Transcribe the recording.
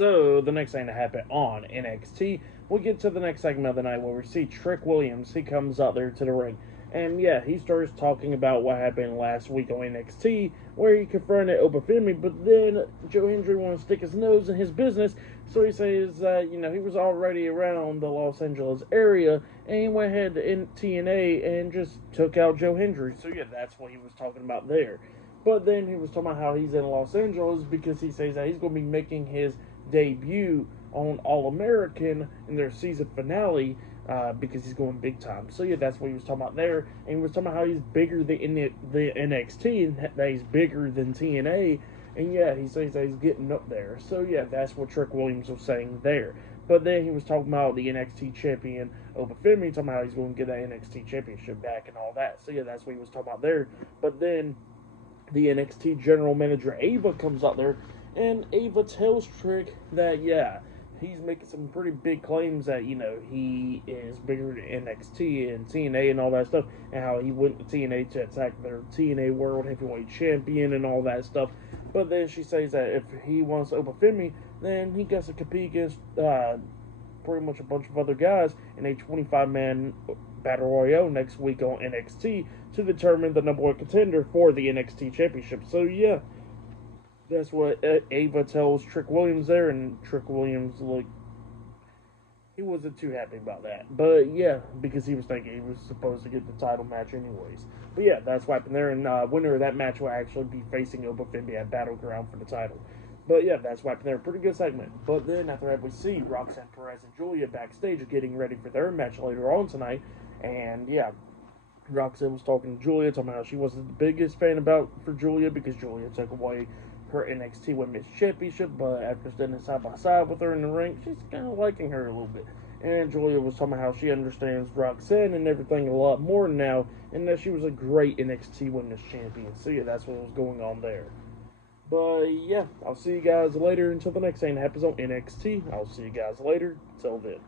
So, the next thing to happen on NXT, we get to the next segment of the night where we see Trick Williams. He comes out there to the ring. And yeah, he starts talking about what happened last week on NXT, where he confronted Oba Femi, but then Joe Hendry wanted to stick his nose in his business, so he says that, he was already around the Los Angeles area, and he went ahead to TNA and just took out Joe Hendry. So yeah, that's what he was talking about there. But then he was talking about how he's in Los Angeles because he says that he's going to be making his debut on All American in their season finale because he's going big time. So yeah, that's what he was talking about there. And he was talking about how he's bigger than the NXT and that he's bigger than TNA. And yeah, he says that he's getting up there. So yeah, that's what Trick Williams was saying there. But then he was talking about the NXT champion Oba Femi, talking about how he's going to get that NXT championship back and all that. So yeah, that's what he was talking about there. But then the NXT general manager Ava comes out there, and Ava tells Trick that, yeah, he's making some pretty big claims that, he is bigger than NXT and TNA and all that stuff, and how he went to TNA to attack their TNA World Heavyweight Champion and all that stuff. But then she says that if he wants Oba Femi, then he gets to compete against pretty much a bunch of other guys in a 25-man Battle Royale next week on NXT to determine the number one contender for the NXT Championship. So yeah, that's what Ava tells Trick Williams there, and Trick Williams, he wasn't too happy about that. But yeah, because he was thinking he was supposed to get the title match anyways. But yeah, that's what happened there, and winner of that match will actually be facing Oba Femi at Battleground for the title. But yeah, that's what happened there. Pretty good segment. But then after that, we see Roxanne Perez and Julia backstage getting ready for their match later on tonight. And yeah, Roxanne was talking to Julia, talking about how she wasn't the biggest fan for Julia because Julia took away her NXT Women's Championship, but after standing side by side with her in the ring, she's kind of liking her a little bit. And Julia was talking about how she understands Roxanne and everything a lot more now, and that she was a great NXT Women's Champion. So yeah, that's what was going on there. But yeah, I'll see you guys later until the next thing that happens on NXT. I'll see you guys later. Till then.